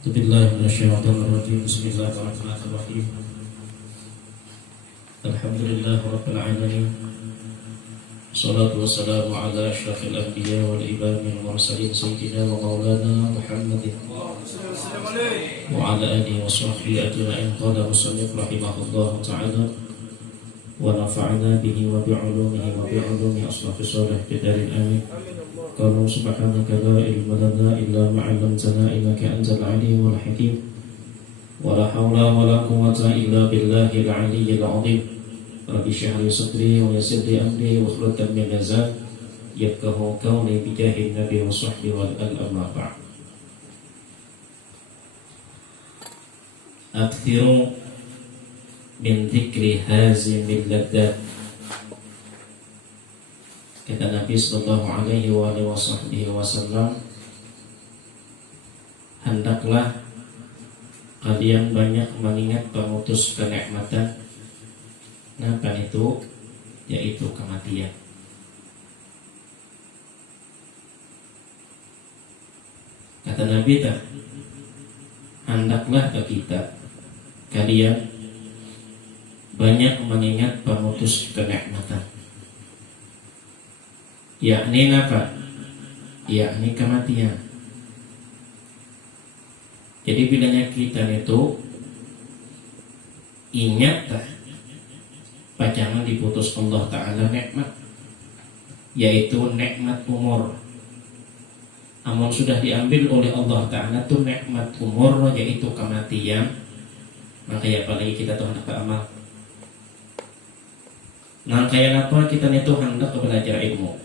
Bismillahirrahmanirrahim. Bismillahirrahmanirrahim. Alhamdulillah rabbil alamin. Salatu wassalamu ala asyrafil anbiya wal imamil mursalin sayyidina wa maulana Muhammadin wa ala alihi wa sahbihi ajma'in. Qala musannif rahimahullahu ta'ala wa nafa'na bihi wa bi'ulumihi wa bi'ulumi ashabi shalih bidaril amin. Qala subhanaka la ilma lana illa ma 'allamtana innaka antal alimul hakim. Wa la hawla wa la quwwata illa billahil 'aliyyil 'azim. Rabbi shrah li sadri wa yassir li amri wahlul 'uqdatam min lisani yafqahu qawli bi jahin nabi wa sahbihi wal amma ba'd. Akthiru min dzikri hazimil ladzat. Kata Nabi sallallahu alaihi wasallam, hendaklah kalian banyak mengingat pemutus kenikmatan. Apa itu? Yaitu kematian. Kata Nabi, hendaklah kita kalian banyak mengingat pemutus kenikmatan. Yakni apa? Yakni kematian. Jadi bilanya kita itu ingat jangan diputus Allah Ta'ala nikmat, yaitu nikmat umur. Namun sudah diambil oleh Allah Ta'ala itu nikmat umur, yaitu kematian. Maka ya apalagi kita tuh hendak beramal. Nah kayak apa kita itu hendak belajar ilmu.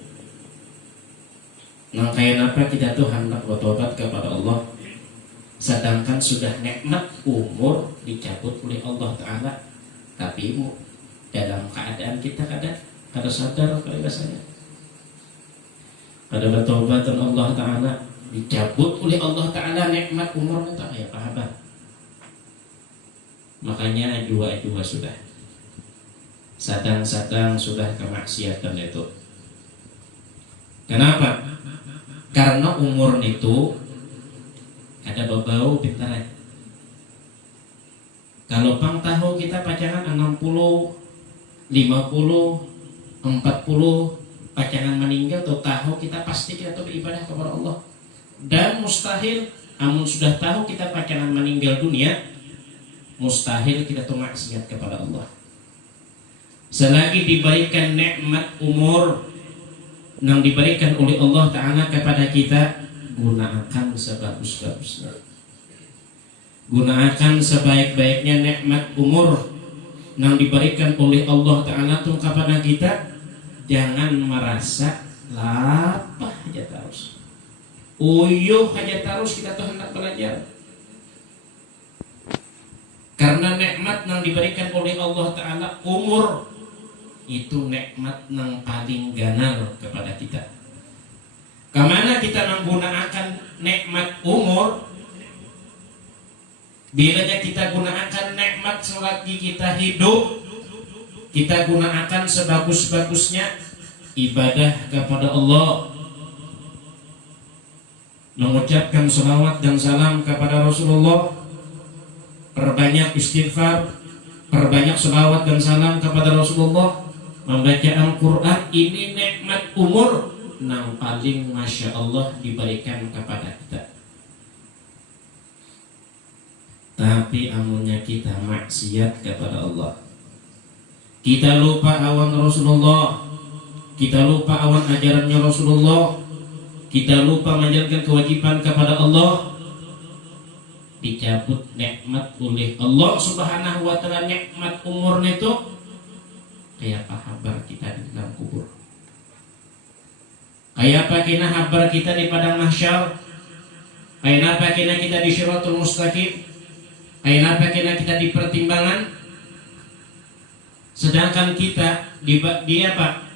Nah kayak apa kita tuh hendak bertobat kepada Allah, sedangkan sudah nikmat umur dicabut oleh Allah Ta'ala. Tapi dalam keadaan kita kada sadar kalau rasanya, kada bertobat dan Allah Ta'ala dicabut oleh Allah Ta'ala nikmat umur itu kayak apa? Makanya jua sudah sadang sudah kemaksiatan itu. Kenapa? Karena umur itu ada bau pintar. Kalau pang tahu kita pacaran 60, 50, 40 pacaran meninggal, atau tahu kita pasti kita tuh beribadah kepada Allah. Dan mustahil, namun sudah tahu kita pacaran meninggal dunia, mustahil kita tuh maksiat kepada Allah. Selagi diberikan nikmat umur yang diberikan oleh Allah Ta'ala kepada kita, gunakan sebagus-bagusnya, gunakan sebaik-baiknya nikmat umur yang diberikan oleh Allah Ta'ala itu kepada kita. Jangan merasa lapah aja terus, uyuh aja terus kita tuh hendak belajar. Karena nikmat yang diberikan oleh Allah Ta'ala umur itu nikmat yang paling ganal kepada kita. Kemana kita menggunakan nikmat umur? Bila kita gunakan nikmat selagi kita hidup, kita gunakan sebagus-bagusnya ibadah kepada Allah, mengucapkan salawat dan salam kepada Rasulullah, perbanyak istighfar, perbanyak salawat dan salam kepada Rasulullah, membaca Al-Quran. Ini nikmat umur yang paling Masya Allah diberikan kepada kita. Tapi amunnya kita maksiat kepada Allah, kita lupa awan Rasulullah, kita lupa awan ajarannya Rasulullah, kita lupa menjalankan kewajiban kepada Allah, dicabut nikmat oleh Allah Subhanahu wa Ta'ala. Nikmat umur itu kayak apa kabar kita di dalam kubur? Kayak apa kena kabar kita di padang mahsyar? Kayak apa kena kita di Shiratul Mustaqim? Kayak apa kena kita di pertimbangan? Sedangkan kita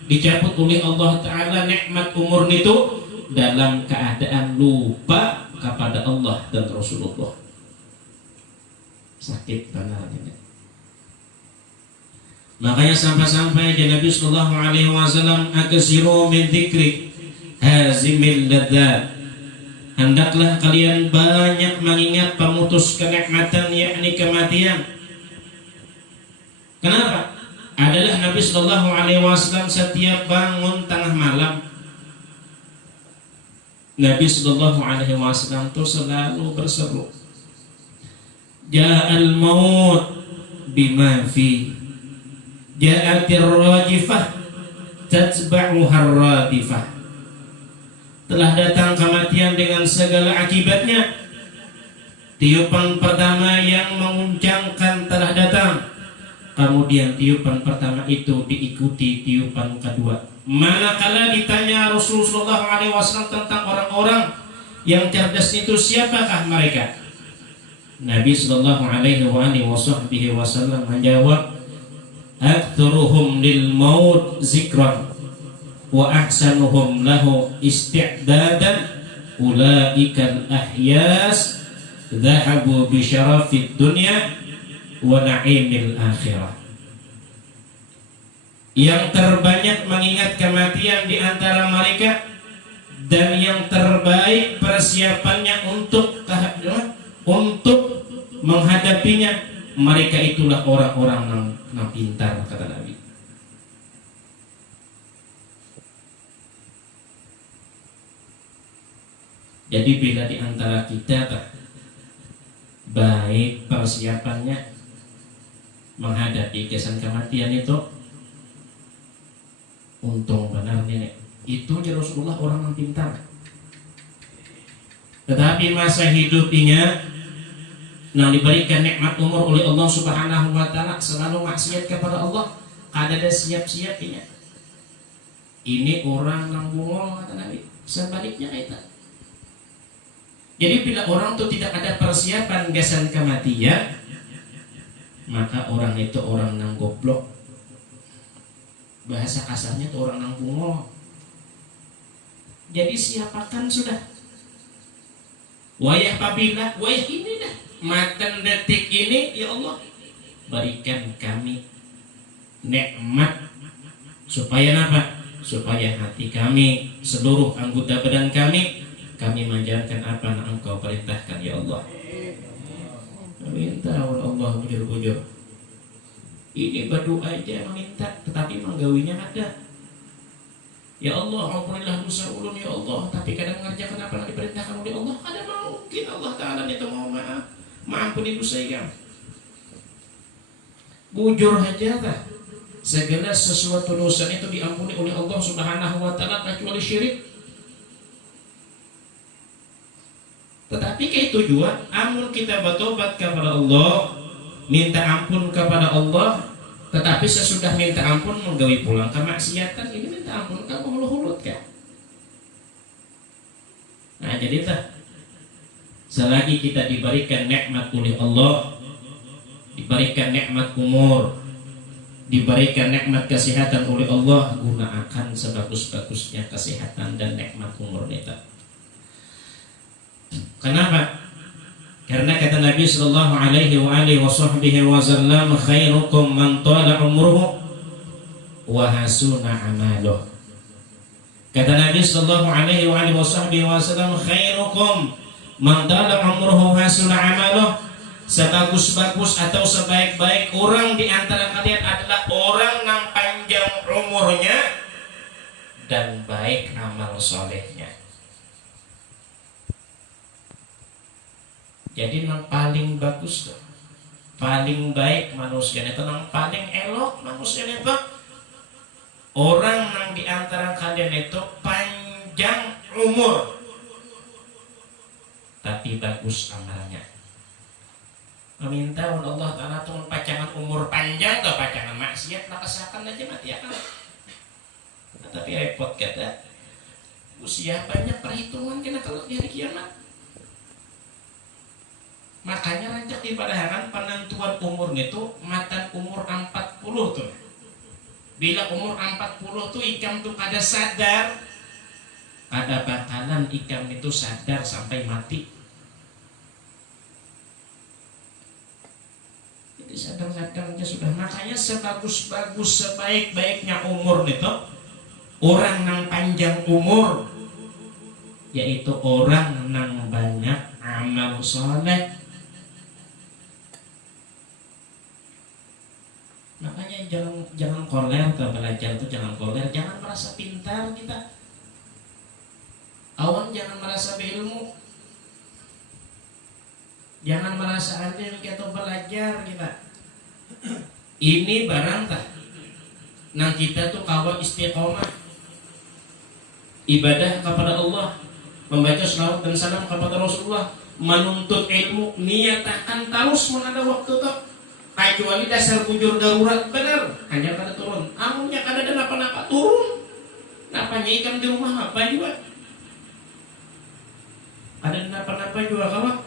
dicabut oleh Allah Ta'ala nikmat umur itu dalam keadaan lupa kepada Allah dan Rasulullah. Sakit banget ini. Makanya sampai-sampai Nabi sallallahu alaihi wasallam aksiru min dzikri hazimil ladzat. hendaklah kalian banyak mengingat pemutus kenikmatan, yakni kematian. Kenapa? Adalah Nabi Shallallahu Alaihi Wasallam setiap bangun tengah malam, Nabi Shallallahu Alaihi Wasallam itu selalu berseru, Ja'al maut bima fi, Ja'atir rajifah tatba'uhar radifah. Telah datang kematian dengan segala akibatnya. Tiupan pertama yang menguncangkan telah datang. Kemudian tiupan pertama itu diikuti tiupan kedua. Manakala ditanya Rasulullah SAW tentang orang-orang yang cerdas itu, siapakah mereka? Nabi Sallallahu Alaihi Wasallam menjawab, Aktsaruhum lil maut zikran wa ahsanuhum lahu isti'dadan ulaikal ahyas dhahabu bi syarafid dunya wa na'imil akhirah. Yang terbanyak mengingat kematian di antara mereka dan yang terbaik persiapannya untuk menghadapinya, mereka itulah orang-orang yang pintar, kata Nabi. Jadi bila di antara kita baik persiapannya menghadapi kesan kematian itu, untung benar nenek. Itu Rasulullah orang yang pintar. Tetapi masa hidupnya yang diberikan nikmat umur oleh Allah Subhanahu wa taala selalu maksiat kepada Allah, kada ada siap-siapnya. Ini orang yang bungol, kata Nabi. Sebaliknya kita. Jadi bila orang itu tidak ada persiapan kesan kematian, maka orang itu orang yang goblok. Bahasa kasarnya itu orang yang bungol. Jadi siapakan sudah. Wayah pabila, wayah ini dah. Makan detik ini, ya Allah, berikan kami nikmat supaya apa? Supaya hati kami, seluruh anggota badan kami menjalankan apa yang Engkau perintahkan, ya Allah. Minta Allah bujur-bujur. Ini berdoa aja meminta, tetapi menggawinya ada. Ya Allah, ampunilah dosa ulun, ya Allah. Tapi kadang mengerjakan apa yang diperintahkan oleh Allah, kadang mungkin Allah Ta'ala itu mau maafuni dosa ya. Bujur aja lah. Segala sesuatu dosa itu diampuni oleh Allah Subhanahu wa taala kecuali syirik. Tetapi kayak tujuan, amun kita bertobat kepada Allah, minta ampun kepada Allah, tetapi sesudah minta ampun menggawi pulang kemaksiatan, ini minta ampun kamu hulu-hulut kan? Nah jadi selagi kita diberikan nikmat oleh Allah, diberikan nikmat umur, diberikan nikmat kesehatan oleh Allah, gunakan sebagus-bagusnya kesehatan dan nikmat umur kita. Kenapa? Karena kata Nabi sallallahu alaihi wasallam, khairukum man tala umruhu wa hasuna amaluh. Kata Nabi sallallahu alaihi wasallam, khairukum man tala umruhu wa hasuna amaluh. Sebagus-bagus atau sebaik-baik orang di antara kalian adalah orang yang panjang umurnya dan baik amal solehnya. Jadi yang paling bagus, paling baik manusia itu, yang paling elok manusia itu orang yang di antara kalian itu panjang umur tapi bagus amalnya. Meminta Allah Ta'ala tuh pacangan umur panjang atau pacangan maksiat, nah kesakan aja mati akan. Nah, tapi repot kata usia banyak perhitungan kena kalau di hari kiamat. Makanya rancak di padaharan penentuan umur itu matan umur 40 tuh. Bila umur 40 tuh ikam tuh kada sadar, kada bakalan ikam itu sadar sampai mati. Jadi sadar-sadarnya sudah. Makanya sebagus-bagus sebaik-baiknya umur itu orang yang panjang umur yaitu orang nang banyak amal soleh. Makanya jangan koler ke belajar itu, jangan koler, jangan merasa pintar kita. Awan jangan merasa berilmu, jangan merasa ada kita belajar kita. Ini barang tak nang kita tuh kawa istiqomah ibadah kepada Allah, membaca salawat dan salam kepada Rasulullah, menuntut ilmu, niatakan terus mun ada waktu tuh. Kecuali dasar bujur darurat benar, hanya kada turun. Amunnya kada ada napa-napa turun. Napanya ikan di rumah apa juga? Ada napa-napa juga kawan.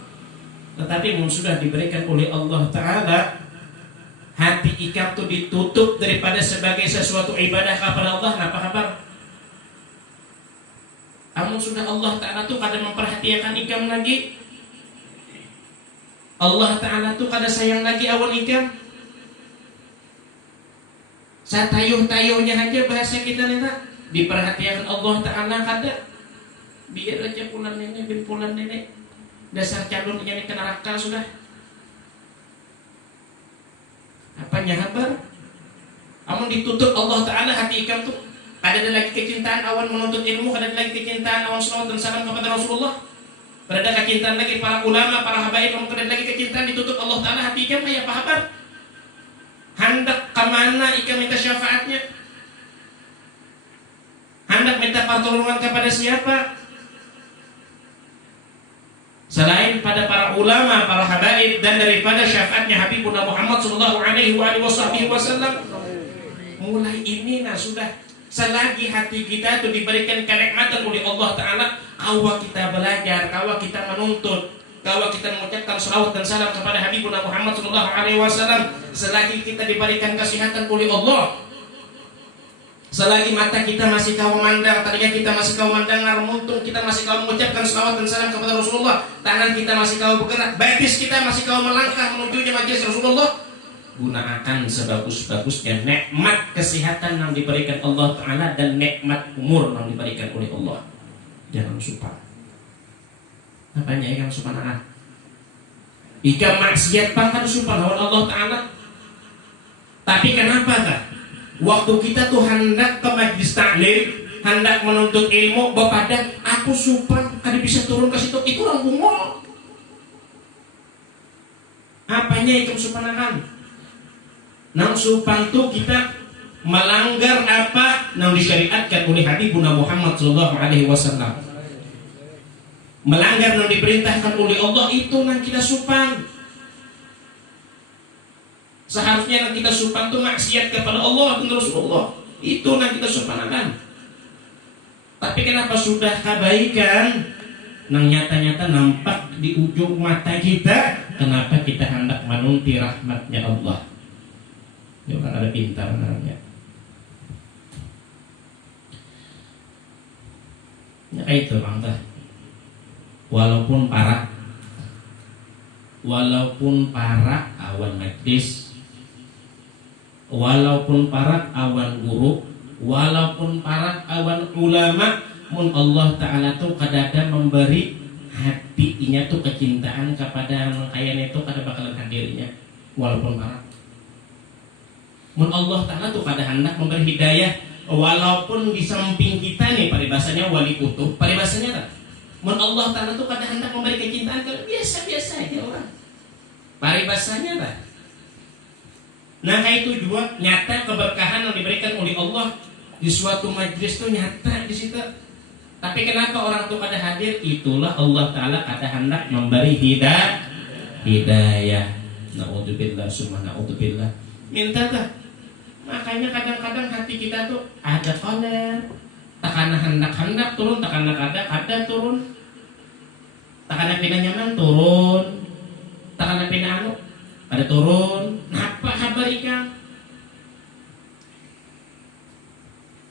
Tetapi mun sudah diberikan oleh Allah Ta'ala, hati ikan itu ditutup daripada sebagai sesuatu ibadah kepada Allah, napa kabar? Amun sudah Allah Ta'ala tuh kada memperhatikan ikan lagi, Allah Ta'ala tuh kada sayang lagi awan ikan. Satayuh-tayuhnya aja bahasa kita nih tak diperhatikan Allah Ta'ala kada. Biar aja pulan nenek bin pulan nenek, dasar calon jadi ke neraka sudah. Apanya kabar? Amun ditutup Allah Ta'ala hati ikan tuh, kada ada lagi kecintaan awan menuntut ilmu, kada ada lagi kecintaan awan salawat dan salam kepada Rasulullah. Kada ada kecintaan lagi para ulama, para habaib, kada ada lagi kecintaan, ditutup Allah Ta'ala hati ikan, ya apa kabar? Hendak kemana ikan minta syafaatnya? Hendak minta pertolongan kepada siapa? Selain pada para ulama, para habaib, dan daripada syafaatnya Habibuna Muhammad sallallahu alaihi wasallam. Mulai ini nah sudah, selagi hati kita itu diberikan kenikmatan oleh Allah Ta'ala, kawa kita belajar, kawa kita menuntut, kawa kita mengucapkan salawat dan salam kepada Habibuna Muhammad sallallahu alaihi wasallam, selagi kita diberikan kesehatan oleh Allah, selagi mata kita masih kau memandang, tadinya kita masih kau mendengar, muntung kita masih kau mengucapkan salawat dan salam kepada Rasulullah, tangan kita masih kau bergerak, batis kita masih kau melangkah menuju majelis Rasulullah, gunakan sebagus-bagusnya nikmat kesehatan yang diberikan Allah Ta'ala dan nikmat umur yang diberikan oleh Allah. Jangan lupa. Apanya ikan supan anak? Ikan maksiat pangkat supan Allah Ta'ala. Tapi kenapa kah? Waktu kita tuh hendak ke majlis taklim, hendak menuntut ilmu, bapadan aku supan, kada bisa turun ke situ, itu orang bungo. Apanya ikan supan akan? Nang supan tuh kita melanggar apa nang disyariatkan oleh Habibuna Muhammad sallallahu alaihi wasallam. Melanggar nang diperintahkan oleh Allah, itu nang kita supan. Seharusnya nang kita supan tuh maksiat kepada Allah dan Rasulullah, itu nang kita supanakan. Tapi kenapa sudah kebaikan nang nyata-nyata nampak di ujung mata kita, kenapa kita hendak menunti rahmatnya Allah? Ya orang ada pintar namanya. Ya kayak itu bang tah. Walaupun para awan majlis, walaupun para awan guru, walaupun para awan ulama, mun Allah Ta'ala tuh kadang memberi hatinya tuh kecintaan kepada kayaknya itu kada bakalan hadirnya. Walaupun para mun Allah Ta'ala tuh kada hendak memberi hidayah, walaupun di samping kita nih paribasanya wali kutub, paribasanya tak mun Allah Ta'ala tuh kada hendak memberi kecintaan, kalau biasa-biasa aja orang paribasanya tak. Nah itu juga nyata keberkahan yang diberikan oleh Allah di suatu majlis tuh nyata di situ. Tapi kenapa orang tuh kada hadir? Itulah Allah Ta'ala kada hendak memberi hidayah. Naudzubillah summa naudzubillah. Minta tak. Makanya kadang-kadang hati kita tuh ada koler, takana hendak turun, takana kada turun, takana pina nyaman turun, takana pina anu ada turun. Apa kabar ikan?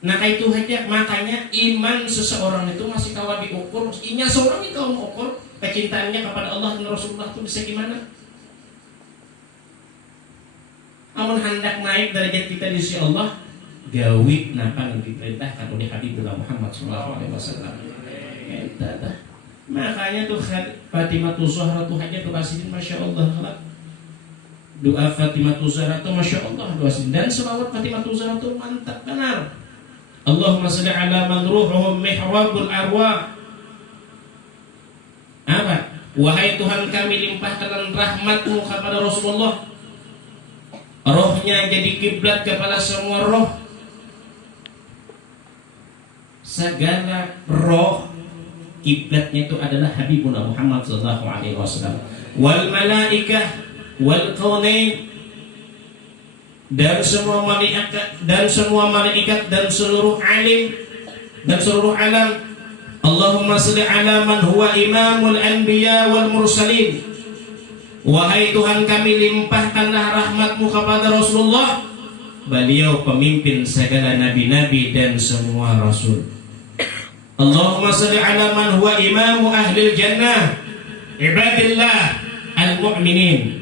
Nah itu aja, makanya iman seseorang itu masih kawa diukur. Inya seorang itu kalau mengukur kecintaannya kepada Allah dan Rasulullah itu bisa gimana? Amun hendak naik derajat kita di sisi Allah, gawi napa yang diperintahkan oleh Habibullah Muhammad sallallahu alaihi wasallam. Entah. Makanya tuh Fatimatul Zahra tuh hanya tuh asin, masya Allah lah. Doa Fatimatul Zahra tuh masya Allah doa asin, dan selawat Fatimatul Zahra tuh mantap benar. Allahumma shalli ala man ruhuhum mihrabul arwah. Apa? Wahai Tuhan kami, limpahkan rahmat-Mu kepada Rasulullah. Rohnya jadi kiblat kepada semua roh. Segala roh kiblatnya itu adalah Habibuna Muhammad sallallahu alaihi wasallam. Wal malaikah wal kaunain, dan semua malaikat dan seluruh alim dan seluruh alam. Allahumma shalli ala man huwa imamul anbiya wal mursalin. Wahai Tuhan kami, limpahkanlah rahmat-Mu kepada Rasulullah. Beliau pemimpin segala nabi-nabi dan semua rasul. Allahumma shalli ala man huwa imamu ahlil jannah ibadillah al-mu'minin.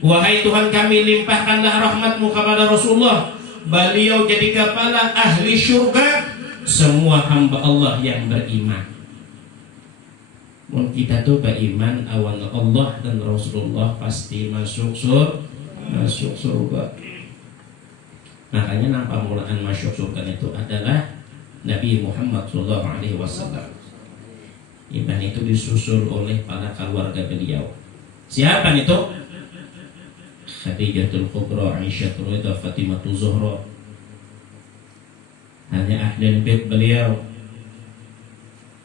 Wahai Tuhan kami, limpahkanlah rahmat-Mu kepada Rasulullah. Beliau jadi kepala ahli syurga, semua hamba Allah yang beriman. Kita tuh beriman awan Allah dan Rasulullah pasti masuk surga. Makanya nampak mulaan masuk surga itu adalah Nabi Muhammad sallallahu alaihi wasallam. Iman itu disusul oleh para keluarga beliau. Siapa itu? Khadijatul Kubra, Aisyah Ridha, Fatimatul Zahra. Hanya ahli bait beliau.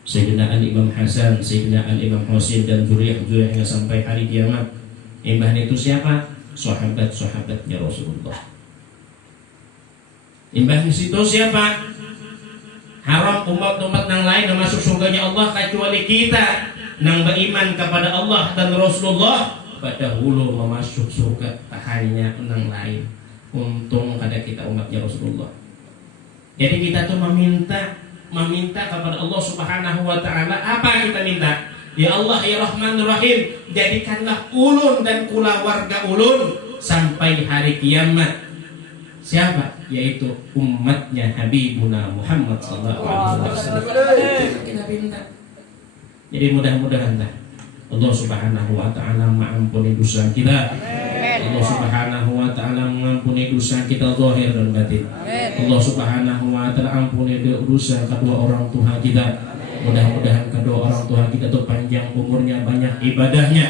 Sayyidina Al-Imam Hasan, Sayyidina Al-Imam Husain, dan zuriyah-zuriyahnya sampai hari kiamat. Iman itu siapa? Sahabat-sahabatnya Rasulullah. Iman itu siapa? Haram umat-umat yang lain yang masuk surganya Allah kecuali kita yang beriman kepada Allah dan Rasulullah pada hulu memasuk surga, tak hanya yang lain. Untung ada kita umatnya Rasulullah. Jadi kita tuh meminta kepada Allah Subhanahu wa taala. Apa kita minta? Ya Allah ya Rahman Rahim, jadikanlah ulun dan kula warga ulun sampai hari kiamat. Siapa? Yaitu umatnya Habibuna Muhammad sallallahu alaihi wasallam. Kita minta. Jadi mudah-mudahan Allah Subhanahu wa taala mengampuni dosa kita. Allah Subhanahu wa taala mengampuni dosa kita zahir dan batin. Allah Subhanahu wa taala ampuni dosa kedua orang tua kita. Mudah-mudahan kedua orang tua kita tuh panjang umurnya, banyak ibadahnya,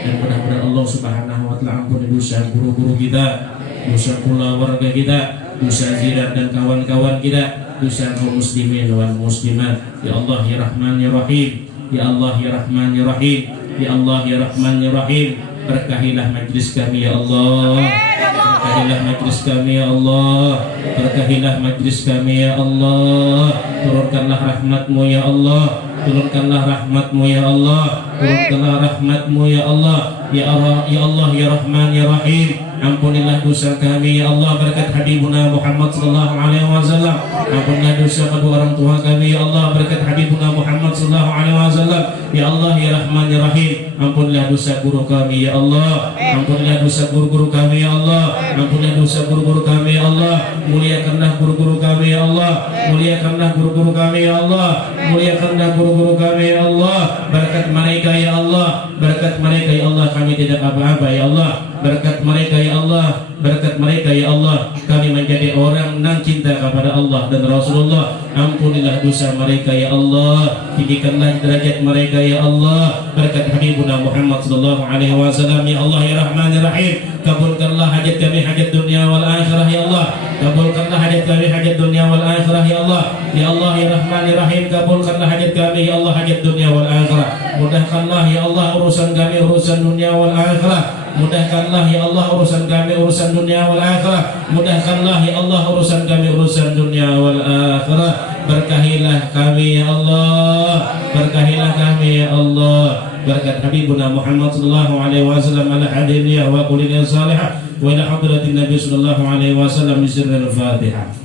dan mudah-mudahan Allah Subhanahu wa taala ampuni dosa guru-guru kita, dosa keluarga kita, dosa zirat dan kawan-kawan kita, dosa kaum muslimin wal muslimat. Ya Allah ya Rahman ya Rahim, ya Allah ya Rahman ya Rahim, ya Allah ya Rahman ya Rahim. Berkahilah majlis kami ya Allah. Berkahilah majlis kami ya Allah. Berkahilah majlis kami ya Allah. Turunkanlah rahmat-Mu ya Allah. Turunkanlah rahmat-Mu ya Allah. Turunkanlah rahmat-Mu ya Allah. Ya Allah ya Rahman ya Rahim. Ampunilah dosa kami ya Allah berkat Habibuna Muhammad sallallahu alaihi wasallam. Ampunilah dosa kedua orang tua kami ya Allah berkat Habibuna Muhammad sallallahu alaihi wasallam. Ya Allah ya Rahman ya Rahim. Ampunilah dosa guru kami ya Allah. Ampunilah dosa guru-guru kami ya Allah. Ampunilah dosa guru-guru kami ya Allah. Muliakanlah guru-guru kami ya Allah. Muliakanlah guru-guru kami ya Allah. Muliakanlah guru-guru kami ya Allah. Berkat mereka ya Allah. Berkat mereka ya Allah kami tidak apa-apa ya Allah. Berkat mereka ya Allah, berkat mereka ya Allah, kami menjadi orang yang cinta kepada Allah dan Rasulullah. Ampunilah dosa mereka ya Allah, tinggikanlah derajat mereka ya Allah. Berkat Habibuna Muhammad sallallahu alaihi wasallam ya Allah ya Rahman ya Rahim. Kabulkanlah hajat kami, hajat dunia wal akhirah ya Allah. Kabulkanlah hajat kami, hajat dunia wal akhirah ya Allah. Ya Allah ya Rahman ya Rahim, kabulkanlah hajat kami ya Allah, hajat dunia wal akhirah. Mudahkanlah ya Allah urusan kami, urusan dunia wal akhirah. Mudahkanlah ya Allah urusan kami, urusan dunia wal akhirah. Mudahkanlah ya Allah urusan kami, urusan dunia wal akhirah. Berkahilah kami ya Allah. Berkahilah kami ya Allah. Berkat Habibuna Muhammad sallallahu alaihi wasallam ala hadiniyah wa qulina salihah wa ila hadratin Nabi sallallahu alaihi wasallam bi sirril Fatihah.